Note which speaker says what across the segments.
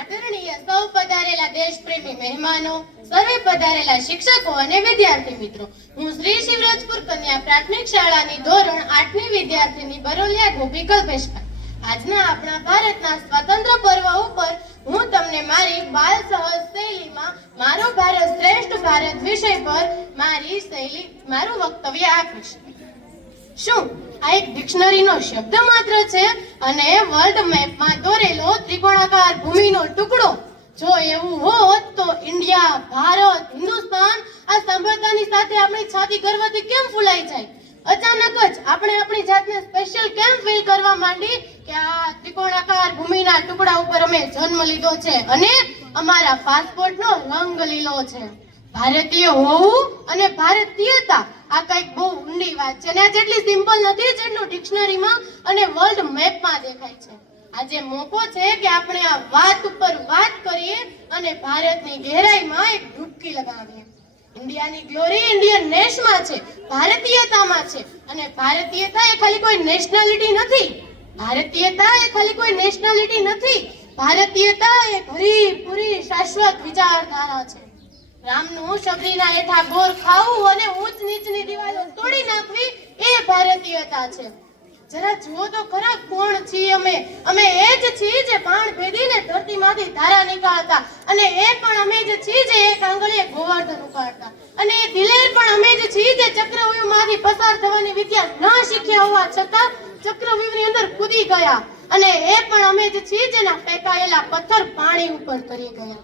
Speaker 1: આદરણીય, સૌ પધારેલા દેશપ્રેમી મહેમાનો, સર્વે પધારેલા શિક્ષકો અને વિદ્યાર્થી મિત્રો. હું શ્રી શિવરાજપુર કન્યા પ્રાથમિક શાળાની ધોરણ આઠમી વિદ્યાર્થીની બરોલિયા ગોપી કલ્પેશભાઈ આજના આપણા ભારતના સ્વતંત્ર પર્વ ઉપર હું તમને મારી બાલ સહજ શૈલીમાં મારો ભારત શ્રેષ્ઠ ભારત વિષય પર મારી શૈલી, મારું વક્તવ્ય આપીશ. શું? આ એક ડિક્શનરીનો શબ્દ માત્ર છે અને વર્લ્ડ મેપમાં દોરેલો ત્રિકોણાકાર ભૂમિનો ટુકડો. જો એવું હોત તો ઇન્ડિયા, ભારત, હિન્દુસ્તાન આ સાંભળતાની સાથે આપણી છાતી ગર્વથી કેમ ફૂલાઈ જાય? અચાનક જ આપણે આપણી જાતને સ્પેશિયલ કેમ ફીલ કરવા માંડી કે આ ત્રિકોણાકાર ભૂમિના ટુકડા ઉપર અમે જન્મ લીધો છે અને અમારા પાસપોર્ટનો રંગ લીલો છે? ભારતીય હોવું અને ભારતીયતા, આ કંઈક બહુ ઊંડી વાત છે. અને આ જેટલી સિમ્પલ નથી, જેટલું ડિક્શનરીમાં અને વર્લ્ડ મેપમાં દેખાય છે. આજે મોકો છે કે આપણે આ વાત ઉપર વાત કરીએ અને ભારતની ગહેરાઈમાં એક ડૂબકી લગાવીએ. ઇન્ડિયાની ગ્લોરી ઇન્ડિયન નેશમાં છે, ભારતીયતામાં છે. અને ભારતીયતા એ ખાલી કોઈ નેશનાલિટી નથી. ભારતીયતા એ ખાલી કોઈ નેશનાલિટી નથી. ભારતીયતા એ ભરી પૂરી શાશ્વત વિચારધારા છે. રામનું શબરીના હેઠા ગોર ખાવું અને ઊંચ નીચની દિવાલો તોડી નાખવી એ ભારતીયતા છે. જરા જુઓ તો ખરા કોણ છીએ અમે. અમે એ જ છીએ જે બાણ ભેદીને ધરતીમાંથી ધારા નીકાળતા. અને એ પણ અમે જ છીએ જે એક આંગળીએ ગોવર્ધન ઉપાડતા અને એ દિલેર પણ અમે જ છીએ જે ચક્રવ્યૂહમાંથી પસાર થવાની વિદ્યા ન શીખ્યા હોવા છતાં ચક્રવ્યૂહની અંદર કૂદી ગયા. અને એ પણ અમે જ છીએ જેના ફેંકાયેલા પથ્થર પાણી ઉપર તરી ગયા.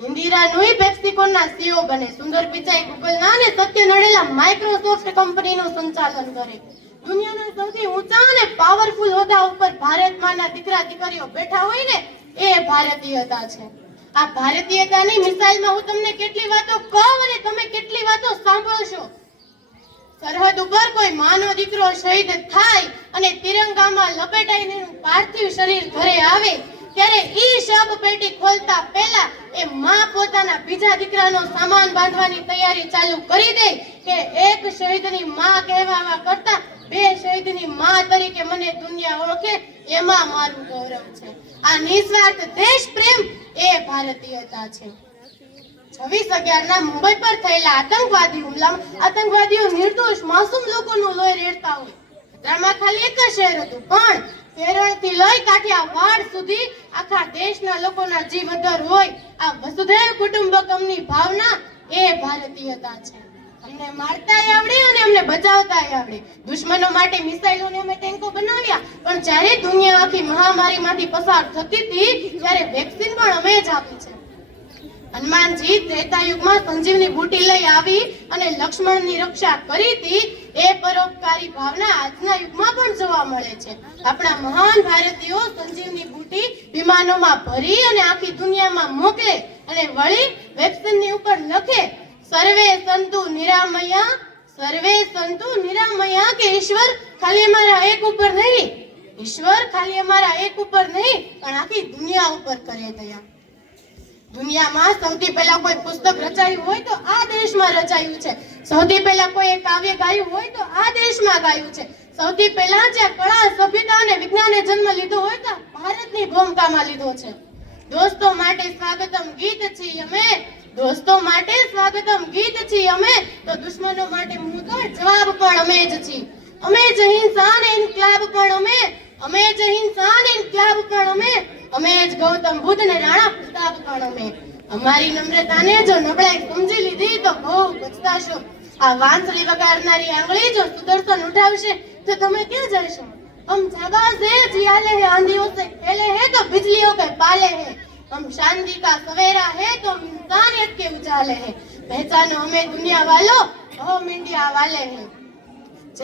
Speaker 1: ઇન્દિરા નુઈ પેપ્સિકોના સીઓ બને. સુંદર પિચાઈ ગૂગલના અને સત્ય નડેલા માઇક્રોસોફ્ટ કંપનીનું સંચાલન કરે. દુનિયાના સૌથી ઊંચા અને પાવરફુલ હોદ્દા ઉપર ભારતમાંના દીકરા દીકરીઓ બેઠા હોય ને, એ ભારતીયતા છે. આ ભારતીયતાની મિસાઈલમાં હું તમને કેટલી વાતો કહું અને તમે કેટલી વાતો સાંભળશો? સરહદ ઉપર કોઈ માનો દીકરો શહીદ થાય અને તિરંગામાં લપેટાઈને પાર્થિવ શરીર ઘરે આવે ત્યારે ઈ શબ પેટી ખોલતા પહેલા એ માં પોતાના બીજા દીકરાનો સામાન બાંધવાની તૈયારી ચાલુ કરી દે કે એક શહીદની માં કહેવામાં કરતા બે શહીદની માં તરીકે મને દુનિયા ઓળખે, એમાં મારું ગૌરવ છે. આ નિસ્વાર્થ દેશ પ્રેમ એ ભારતીયતા છે. છવ્વીસ અગિયારના મુંબઈ પર થયેલા આતંકવાદી હુમલામાં આતંકવાદીઓ નિર્દોષ માસૂમ લોકોનું લોહી રેડતા હોય. ત્રણમાં ખાલી એક જ શહેર હતું, પણ કેરળથી લઈ કાઠિયાવાડ સુધી આખા દેશના લોકોના જીવ અધર હોય, આ વસુધૈવ કુટુંબકમની ભાવના એ ભારતીયતા છે. અમને મારતાય આવડે અને અમને બચાવતાય આવડે. દુશ્મનો માટે મિસાઇલોને અમે ટેન્કો બનાવ્યા, પણ જ્યારે દુનિયા આખી મહામારીમાંથી પસાર થતી હતી, ત્યારે વેક્સિન પણ અમે જ આપી છે. હનુમાનજી ત્રેતા યુગમાં સંજીવની બુટી લઈ આવી અને લક્ષ્મણની રક્ષા કરી હતી એ પરોપકારી ભાવના આજના યુગમાં પણ જોવા મળે છે. આપણા મહાન ભારતીયો સંજીવની બુટી વિમાનોમાં ભરી અને આખી દુનિયામાં મોકલે અને વળી વેક્સિનની ઉપર લખે, સર્વે સંતુ નિરામયા, સર્વે સંતુ નિરામયા કે ઈશ્વર ખાલી અમારા એક ઉપર નહીં, ઈશ્વર ખાલી અમારા એક ઉપર નહીં, પણ આખી દુનિયા ઉપર કરે દયા. દુનિયામાં સૌથી પહેલા કોઈ પુસ્તક રચાયું હોય તો આ દેશમાં રચાયું છે. સૌથી પહેલા કોઈ કાવ્ય ગાયું હોય તો આ દેશમાં ગાયું છે. સૌથી પહેલા જે કળા સભ્યતા અને વિજ્ઞાને જન્મ લીધો હોય તો ભારતની ભૂમિકામાં લીધો છે. દોસ્તો માટે સ્વાગતમ ગીત છીએ અમે. દોસ્તો માટે સ્વાગતમ ગીત છીએ અમે. તો દુશ્મનો માટે મુકર જવાબ પણ અમે જ છીએ. અમે જ હિંસાન ઇન્કલાબ પણ અમે. અમે જ હિંસાન ઇન્કલાબ પણ અમે. અમે જ ગૌતમ બુદ્ધ ને રાણા પ્રતાપ પણ અમે. અમારી નમ્રતાને જો નબળાઈ સમજી લીધી તો બહુ પછતાશો. આ વાંસળી વગાડનારી આંગળી જો સુદર્શન ઉઠાવશે, તો તમે ક્યાં જશો હમ જગા સે જિયાલે હે આંધિયો સે ખેલે હે, તો બિજલીઓ કે પાલે હે. હમ શાંતિ કા સવેરા હે, તો ઇન્સાનિયત કે ઉજાલે હે. પહેચાનો અમે દુનિયા વાલો હમ ઇન્ડિયા વાલે હે.